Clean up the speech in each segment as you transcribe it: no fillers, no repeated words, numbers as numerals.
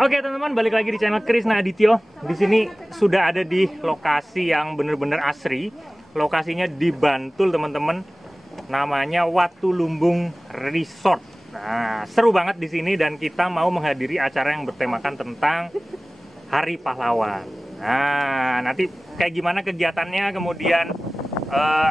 Oke teman-teman, balik lagi di channel Krisna Adityo. Di sini sudah ada di lokasi yang bener-bener asri. Lokasinya di Bantul teman-teman. Namanya Watulumbung Resort. Nah, seru banget di sini dan kita mau menghadiri acara yang bertemakan tentang Hari Pahlawan. Nah, nanti kayak gimana kegiatannya, kemudian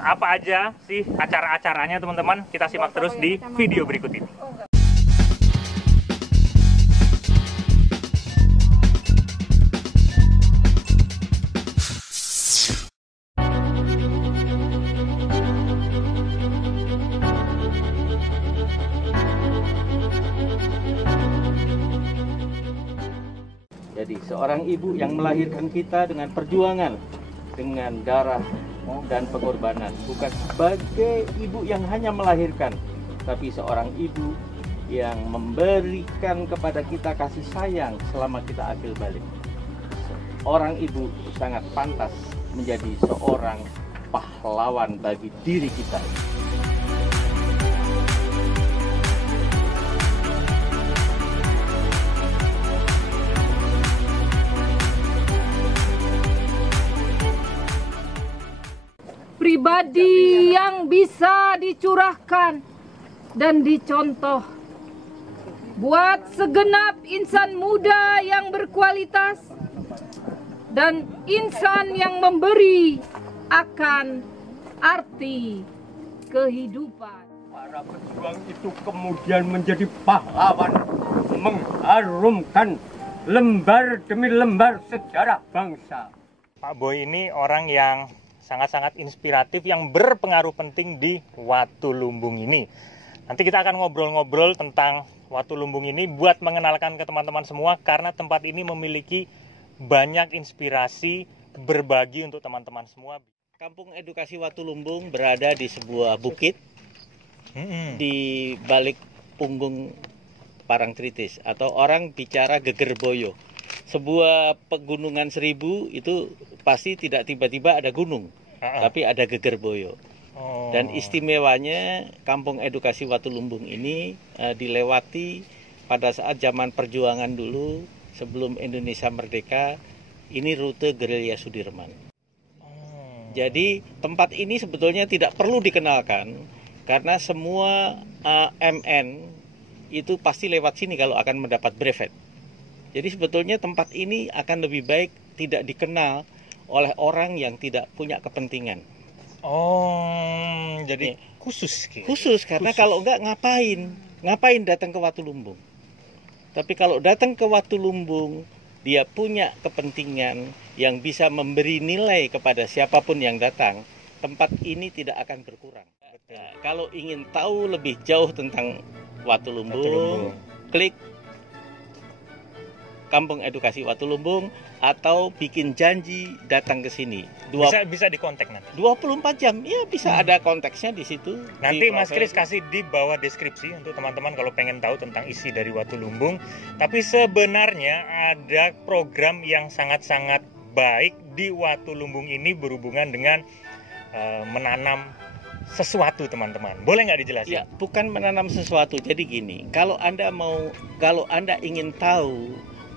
apa aja sih acara-acaranya teman-teman, kita simak terus di video berikut ini. Jadi seorang ibu yang melahirkan kita dengan perjuangan, dengan darah dan pengorbanan, bukan sebagai ibu yang hanya melahirkan, tapi seorang ibu yang memberikan kepada kita kasih sayang selama kita akil balik. Seorang ibu sangat pantas menjadi seorang pahlawan bagi diri kita. Pribadi yang bisa dicurahkan dan dicontoh buat segenap insan muda yang berkualitas dan insan yang memberi akan arti kehidupan. Para pejuang itu kemudian menjadi pahlawan, mengharumkan lembar demi lembar sejarah bangsa. Pak Boy ini orang yang sangat-sangat inspiratif yang berpengaruh penting di Watulumbung ini. Nanti kita akan ngobrol-ngobrol tentang Watulumbung ini buat mengenalkan ke teman-teman semua, karena tempat ini memiliki banyak inspirasi berbagi untuk teman-teman semua. Kampung Edukasi Watulumbung berada di sebuah bukit di balik punggung Parangtritis, atau orang bicara Gegerboyo. Sebuah pegunungan 1000 itu pasti tidak tiba-tiba ada gunung, tapi ada Gegerboyo. Dan istimewanya Kampung Edukasi Watulumbung ini dilewati pada saat zaman perjuangan dulu sebelum Indonesia merdeka. Ini rute gerilya Sudirman. Jadi tempat ini sebetulnya tidak perlu dikenalkan, karena semua MN itu pasti lewat sini kalau akan mendapat brevet. Jadi sebetulnya tempat ini akan lebih baik tidak dikenal oleh orang yang tidak punya kepentingan. Jadi khusus gitu. Khusus karena kalau enggak ngapain datang ke Watulumbung. Tapi kalau datang ke Watulumbung, dia punya kepentingan yang bisa memberi nilai kepada siapapun yang datang, tempat ini tidak akan berkurang. Nah, kalau ingin tahu lebih jauh tentang Watulumbung, klik Kampung Edukasi Watulumbung atau bikin janji datang ke sini. Bisa dikontak nanti. 24 jam, ya bisa ada konteksnya di situ. Nanti Mas Kris kasih di bawah deskripsi untuk teman-teman kalau pengen tahu tentang isi dari Watulumbung. Tapi sebenarnya ada program yang sangat-sangat baik di Watulumbung ini berhubungan dengan menanam sesuatu, teman-teman. Boleh nggak dijelasin? Ya, bukan menanam sesuatu. Jadi gini, kalau Anda ingin tahu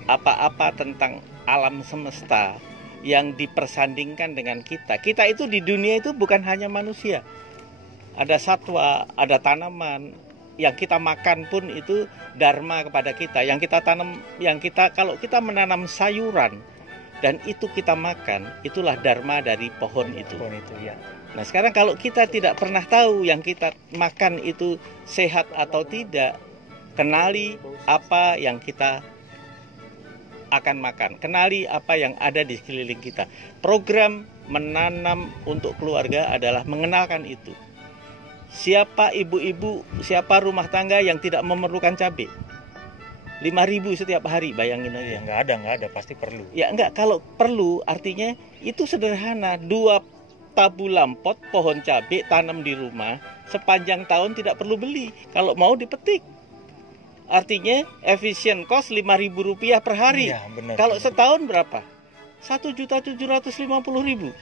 apa-apa tentang alam semesta yang dipersandingkan dengan kita itu di dunia itu bukan hanya manusia. Ada satwa, ada tanaman, yang kita makan pun itu dharma kepada kita. Yang kita tanam, kalau kita menanam sayuran dan itu kita makan, itulah dharma dari pohon itu. Ya. Nah, sekarang kalau kita tidak pernah tahu yang kita makan itu sehat atau tidak, kenali apa yang kita akan makan, kenali apa yang ada di sekeliling kita. Program menanam untuk keluarga adalah mengenalkan itu. Siapa ibu-ibu, siapa rumah tangga yang tidak memerlukan cabai? 5.000 setiap hari, bayangin aja. Nggak ada, pasti perlu. Ya enggak, kalau perlu artinya itu sederhana. 2 tabu lampot pohon cabai tanam di rumah, sepanjang tahun tidak perlu beli. Kalau mau dipetik. Artinya efisien cost Rp5.000 per hari. Iya, benar. Kalau setahun berapa? 1.750.000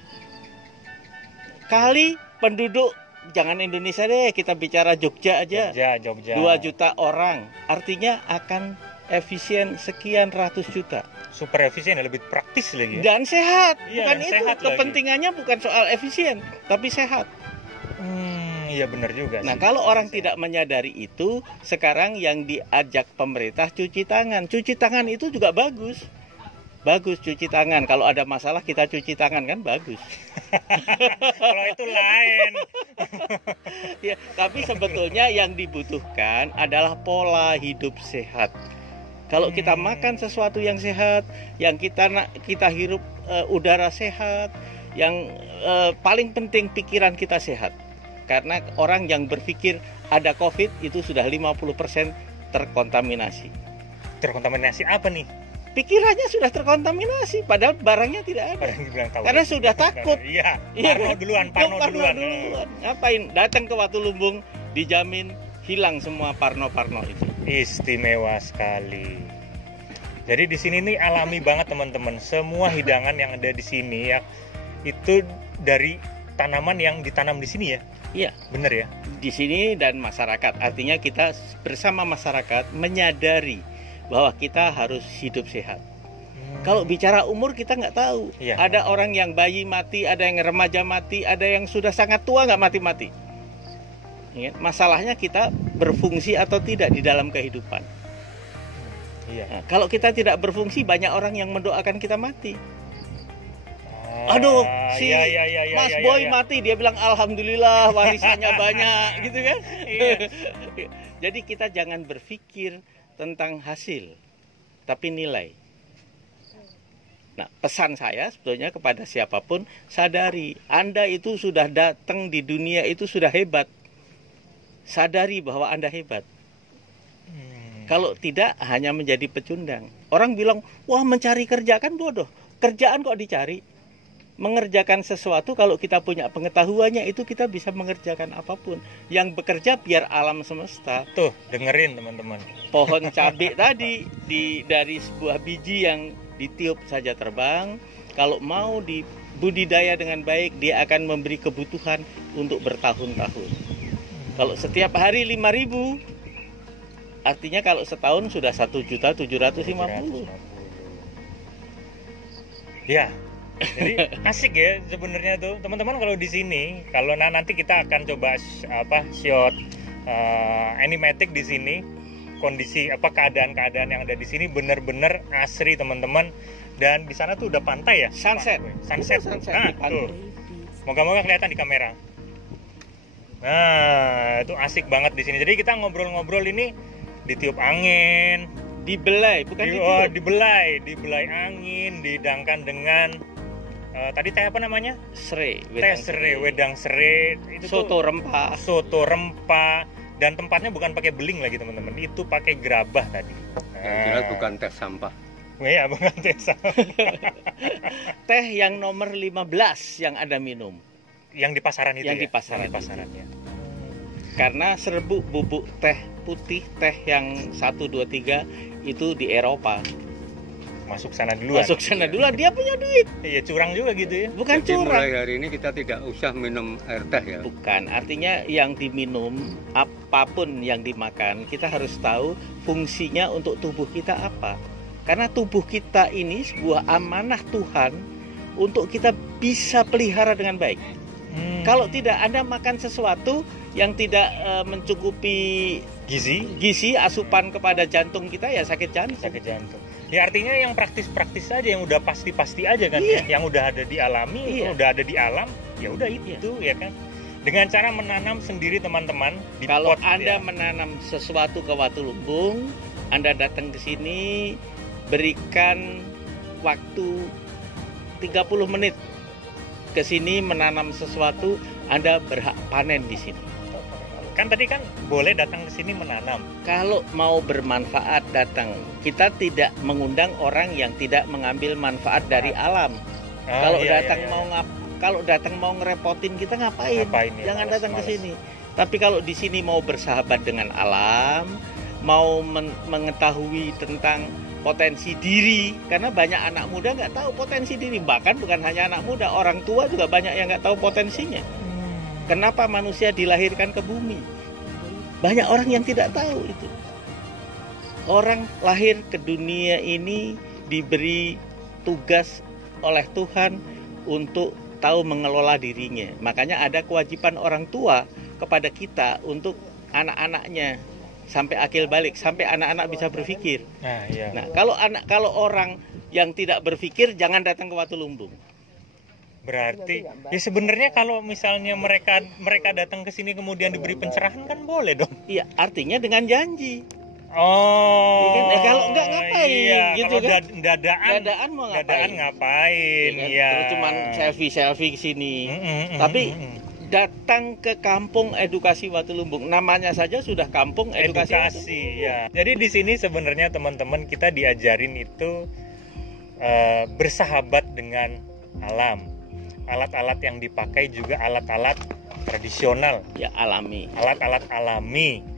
kali penduduk. Jangan Indonesia deh, kita bicara Jogja aja. Jogja. 2 juta orang. Artinya akan efisien sekian ratus juta. Super efisien, lebih praktis lagi. Dan sehat. Iya, Bukan dan itu. sehat lagi. Kepentingannya bukan soal efisien, tapi sehat. Iya benar juga Nah, sih. kalau orang tidak menyadari itu, sekarang yang diajak pemerintah cuci tangan. Cuci tangan itu juga bagus. Bagus cuci tangan. Kalau ada masalah kita cuci tangan kan bagus. Kalau itu lain. Ya, tapi sebetulnya yang dibutuhkan adalah pola hidup sehat. Kalau kita makan sesuatu yang sehat, yang kita hirup udara sehat, yang paling penting pikiran kita sehat. Karena orang yang berpikir ada COVID itu sudah 50% terkontaminasi. Terkontaminasi apa nih? Pikirannya sudah terkontaminasi, padahal barangnya tidak ada. Orang bilang tahu. Karena sudah takut. Iya. Iya, Parno kan? duluan, Parno duluan. Ngapain? Datang ke Watulumbung, dijamin hilang semua parno-parno itu. Istimewa sekali. Jadi di sini nih alami banget teman-teman. Semua hidangan yang ada di sini ya itu dari tanaman yang ditanam di sini ya. Iya, Bener ya? di sini dan masyarakat. Artinya kita bersama masyarakat menyadari bahwa kita harus hidup sehat. Kalau bicara umur kita nggak tahu. Iya. Ada orang yang bayi mati, ada yang remaja mati, ada yang sudah sangat tua nggak mati-mati. Ya, masalahnya kita berfungsi atau tidak di dalam kehidupan. Iya. Nah, kalau kita tidak berfungsi, banyak orang yang mendoakan kita mati. Ah, Aduh, si iya, Mas iya, Boy iya. mati, dia bilang alhamdulillah warisannya banyak, gitu kan? Iya. Jadi kita jangan berpikir tentang hasil, tapi nilai. Nah, pesan saya sebetulnya kepada siapapun, sadari Anda itu sudah datang di dunia itu sudah hebat. Sadari bahwa Anda hebat. Kalau tidak, hanya menjadi pecundang. Orang bilang, wah mencari kerja kan bodoh. Kerjaan kok dicari. Mengerjakan sesuatu kalau kita punya pengetahuannya itu kita bisa mengerjakan apapun. Yang bekerja biar alam semesta. Tuh, dengerin teman-teman. Pohon cabai tadi dari sebuah biji yang ditiup saja terbang. Kalau mau dibudidaya dengan baik, dia akan memberi kebutuhan untuk bertahun-tahun. Kalau setiap hari 5.000, artinya kalau setahun sudah 1.750.000. Ya. Jadi asik ya sebenarnya tuh teman-teman kalau di sini kalau nanti kita akan coba shot animatic di sini kondisi keadaan-keadaan yang ada di sini benar-benar asri teman-teman dan di sana tuh udah pantai ya Sunset. sunset, Sunset nah di pantai. tuh moga-moga kelihatan di kamera. Nah itu asik banget di sini jadi kita ngobrol-ngobrol ini ditiup angin Dibelai, bukan ditiup. dibelai angin dihidangkan dengan tadi teh apa namanya? Serai, Teh serai, wedang serai itu soto tuh rempah. soto rempah dan tempatnya bukan pakai beling lagi teman-teman, itu pakai gerabah tadi. Yang jelas bukan teh sampah. Iya, bukan teh sampah. Teh yang nomor 15 yang Anda minum. Yang di pasaran itu Yang ya? di pasaran Yang di pasaran ya. Karena serbuk bubuk teh putih, teh yang 1, 2, 3 itu di Eropa. Masuk sana duluan. Masuk sana duluan, dia punya duit. Iya, curang juga gitu ya. Bukan Jadi curang. mulai hari ini kita tidak usah minum air teh ya. Bukan, artinya yang diminum, apapun yang dimakan, kita harus tahu fungsinya untuk tubuh kita apa. Karena tubuh kita ini sebuah amanah Tuhan untuk kita bisa pelihara dengan baik. Kalau tidak, Anda makan sesuatu yang tidak mencukupi gizi, asupan kepada jantung kita, ya sakit jantung. Sakit jantung. Ya artinya yang praktis-praktis aja, yang udah pasti-pasti aja kan, Iya. yang udah ada di alami, Iya. udah ada di alam, ya udah itu ya kan. Dengan cara menanam sendiri teman-teman di Kalau pot, Anda ya. menanam sesuatu ke Watulumbung, Anda datang ke sini, berikan waktu 30 menit ke sini menanam sesuatu, Anda berhak panen di sini. Kan tadi kan boleh datang ke sini menanam. Kalau mau bermanfaat datang, kita tidak mengundang orang yang tidak mengambil manfaat dari alam. Kalau iya, datang iya, mau iya. kalau datang mau ngerepotin kita ngapain? Ngapain ya, Jangan males, datang ke males. sini. Tapi kalau di sini mau bersahabat dengan alam, mau mengetahui tentang potensi diri, karena banyak anak muda nggak tahu potensi diri. Bahkan bukan hanya anak muda, orang tua juga banyak yang nggak tahu potensinya. Kenapa manusia dilahirkan ke bumi? Banyak orang yang tidak tahu itu. orang lahir ke dunia ini diberi tugas oleh Tuhan untuk tahu mengelola dirinya. Makanya ada kewajiban orang tua kepada kita untuk anak-anaknya sampai akil balik, sampai anak-anak bisa berpikir. Nah, iya. Nah, kalau orang yang tidak berpikir jangan datang ke Watulumbung. Berarti ya sebenarnya kalau misalnya mereka datang ke sini kemudian diberi pencerahan kan boleh dong. Iya, artinya dengan janji. Oh. Ya, kalau enggak ngapain iya, gitu kalau kan. Dadaan mau Dadaan ngapain? Ya, Iya. Terus cuman selfie ke sini. Tapi datang ke kampung edukasi Watulumbung. Namanya saja sudah kampung edukasi. Ya. Jadi di sini sebenarnya teman-teman kita diajarin itu bersahabat dengan alam. Alat-alat yang dipakai juga alat-alat tradisional. Ya, alami. Alat-alat alami.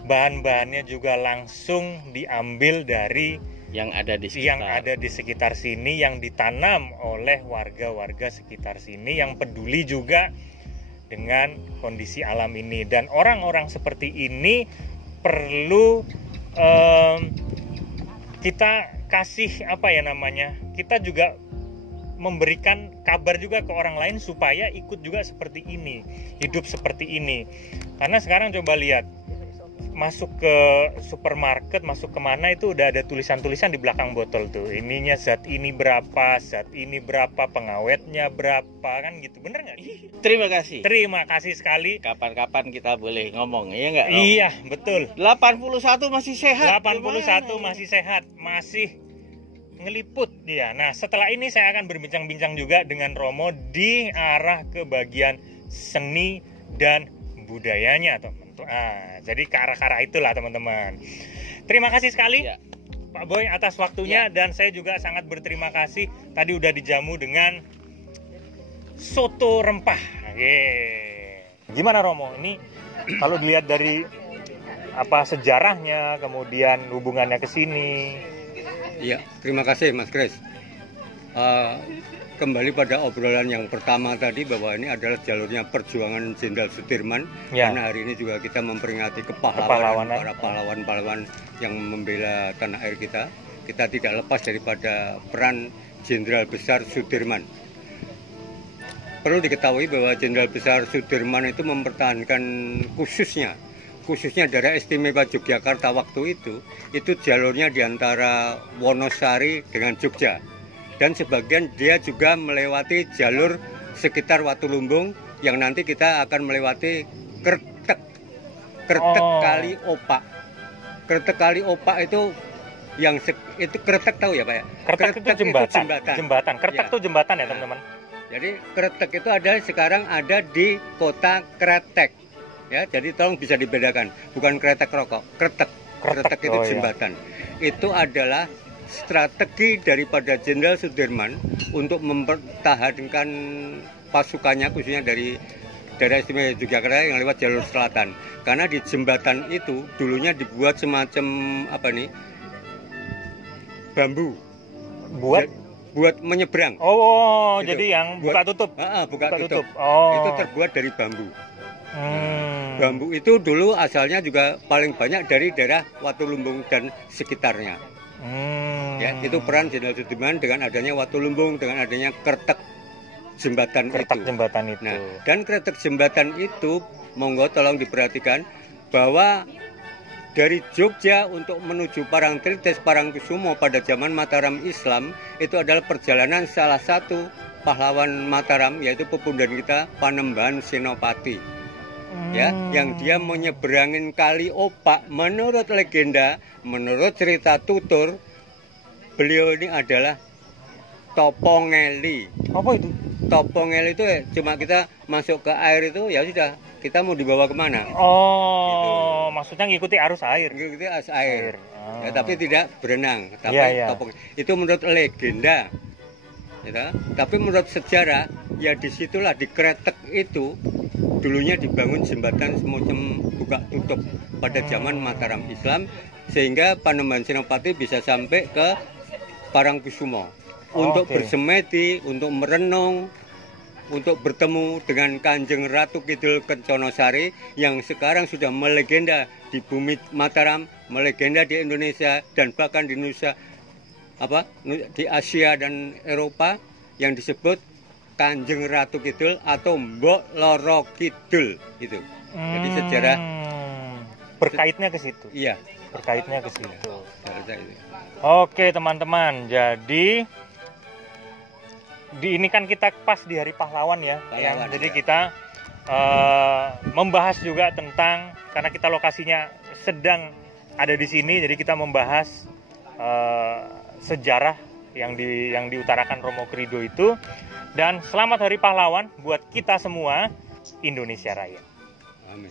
Bahan-bahannya juga langsung diambil dari yang ada di sekitar sini, yang ditanam oleh warga-warga sekitar sini yang peduli juga dengan kondisi alam ini. Dan orang-orang seperti ini perlu kita kasih kita juga memberikan kabar juga ke orang lain supaya ikut juga seperti ini, hidup seperti ini. Karena sekarang coba lihat, masuk ke supermarket, masuk kemana itu udah ada tulisan-tulisan di belakang botol tuh, ininya zat ini berapa, pengawetnya berapa, kan gitu, bener nggak? Terima kasih sekali. Kapan-kapan kita boleh ngomong, ya nggak? Iya, betul. 81 masih sehat. 81 masih sehat, masih ngeliput dia. Nah, setelah ini saya akan berbincang-bincang juga dengan Romo di arah ke bagian seni dan budayanya, teman-teman. Jadi ke arah-arah itulah, teman-teman. Terima kasih sekali ya, Pak Boy, atas waktunya ya. Dan saya juga sangat berterima kasih tadi udah dijamu dengan soto rempah. Gimana Romo? Ini kalau dilihat dari sejarahnya, kemudian hubungannya ke sini. Iya, terima kasih Mas Kris. Kembali pada obrolan yang pertama tadi, bahwa ini adalah jalurnya perjuangan Jenderal Sudirman ya. Karena hari ini juga kita memperingati kepahlawanan para pahlawan-pahlawan yang membela tanah air kita. Kita tidak lepas daripada peran Jenderal Besar Sudirman. Perlu diketahui bahwa Jenderal Besar Sudirman itu mempertahankan khususnya daerah istimewa Yogyakarta waktu itu jalurnya di antara Wonosari dengan Jogja. Dan sebagian dia juga melewati jalur sekitar Watulumbung yang nanti kita akan melewati Kretek Kali Opak. Kretek Kali Opak itu itu Kretek, tahu ya Pak ya? Kretek itu jembatan. Kretek itu jembatan ya teman-teman. Jadi Kretek itu sekarang ada di kota Kretek. Ya, jadi tolong bisa dibedakan, bukan kretek rokok, kretek itu jembatan. Iya. Itu adalah strategi daripada Jenderal Sudirman untuk mempertahankan pasukannya, khususnya dari daerah istimewa Yogyakarta yang lewat jalur selatan. Karena di jembatan itu dulunya dibuat semacam bambu. Buat menyeberang. Gitu. Jadi yang buka tutup. Buka tutup. Itu terbuat dari bambu. Bambu itu dulu asalnya juga paling banyak dari daerah Watulumbung dan sekitarnya. Ya, itu peran Jenderal Sudirman dengan adanya Watulumbung, dengan adanya Kretek jembatan itu. Nah, dan Kretek jembatan itu, monggo tolong diperhatikan bahwa dari Jogja untuk menuju Parangtritis, Parangkusumo pada zaman Mataram Islam itu adalah perjalanan salah satu pahlawan Mataram, yaitu pepundhan kita Panembahan Senopati. Ya, yang dia menyeberangin Kali Opak. Menurut legenda, menurut cerita tutur, beliau ini adalah Topongeli. Apa itu? Topongeli itu cuma kita masuk ke air itu, ya sudah, kita mau dibawa kemana? Gitu. Maksudnya ngikuti arus air. Ngikuti arus air. Ya, tapi tidak berenang. Tapi itu menurut legenda. Ya, tapi menurut sejarah, ya disitulah di Kretek itu dulunya dibangun jembatan semacam buka tutup pada zaman Mataram Islam, sehingga Panembahan Senopati bisa sampai ke Parangkusumo untuk bersemedi, untuk merenung, untuk bertemu dengan Kanjeng Ratu Kidul Kenconosari yang sekarang sudah melegenda di bumi Mataram melegenda di Indonesia dan bahkan di Indonesia di Asia dan Eropa yang disebut Kanjeng Ratu Kidul atau Mbok Loro Kidul itu. Jadi sejarah berkaitnya ke situ. Iya, berkaitnya ke situ. itu. Oke, teman-teman. Jadi ini kan kita pas di Hari Pahlawan ya. Jadi ya. kita membahas juga tentang, karena kita lokasinya sedang ada di sini, jadi kita membahas sejarah yang diutarakan Romo Krido itu. Dan selamat Hari Pahlawan buat kita semua, Indonesia Raya. Amin.